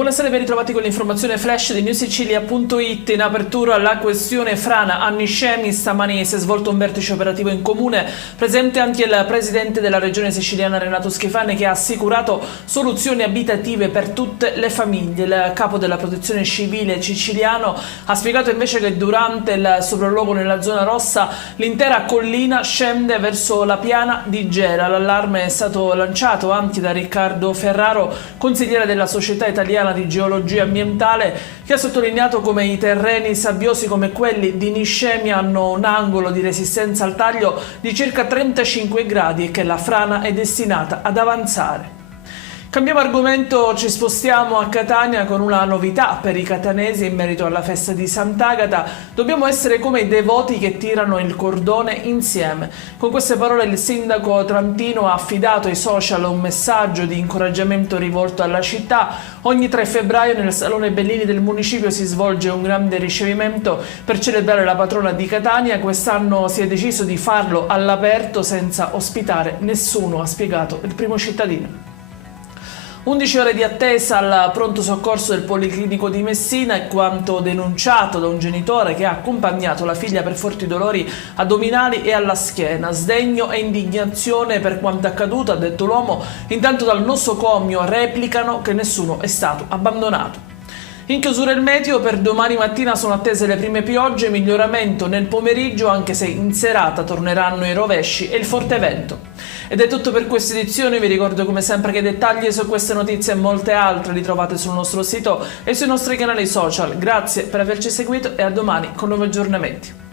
Buonasera e ben ritrovati con l'informazione flash di newsicilia.it. In apertura la questione frana a Niscemi. Stamani si è svolto un vertice operativo in comune, presente anche il presidente della regione siciliana Renato Schifani, che ha assicurato soluzioni abitative per tutte le famiglie. Il capo della protezione civile siciliano ha spiegato invece che durante il sopralluogo nella zona rossa l'intera collina scende verso la piana di Gela. L'allarme è stato lanciato anche da Riccardo Ferraro, consigliere della Società Italiana di Geologia Ambientale, che ha sottolineato come i terreni sabbiosi come quelli di Niscemi hanno un angolo di resistenza al taglio di circa 35 gradi e che la frana è destinata ad avanzare. Cambiamo argomento, ci spostiamo a Catania con una novità per i catanesi in merito alla festa di Sant'Agata. Dobbiamo essere come i devoti che tirano il cordone insieme. Con queste parole il sindaco trantino ha affidato ai social un messaggio di incoraggiamento rivolto alla città. Ogni 3 febbraio nel Salone Bellini del municipio si svolge un grande ricevimento per celebrare la patrona di Catania. Quest'anno si è deciso di farlo all'aperto senza ospitare nessuno, ha spiegato il primo cittadino. 11 ore di attesa al pronto soccorso del Policlinico di Messina è quanto denunciato da un genitore che ha accompagnato la figlia per forti dolori addominali e alla schiena. Sdegno e indignazione per quanto accaduto, ha detto l'uomo, intanto dal nosocomio replicano che nessuno è stato abbandonato. In chiusura il meteo, per domani mattina sono attese le prime piogge, miglioramento nel pomeriggio anche se in serata torneranno i rovesci e il forte vento. Ed è tutto per questa edizione, vi ricordo come sempre che i dettagli su queste notizie e molte altre li trovate sul nostro sito e sui nostri canali social. Grazie per averci seguito e a domani con nuovi aggiornamenti.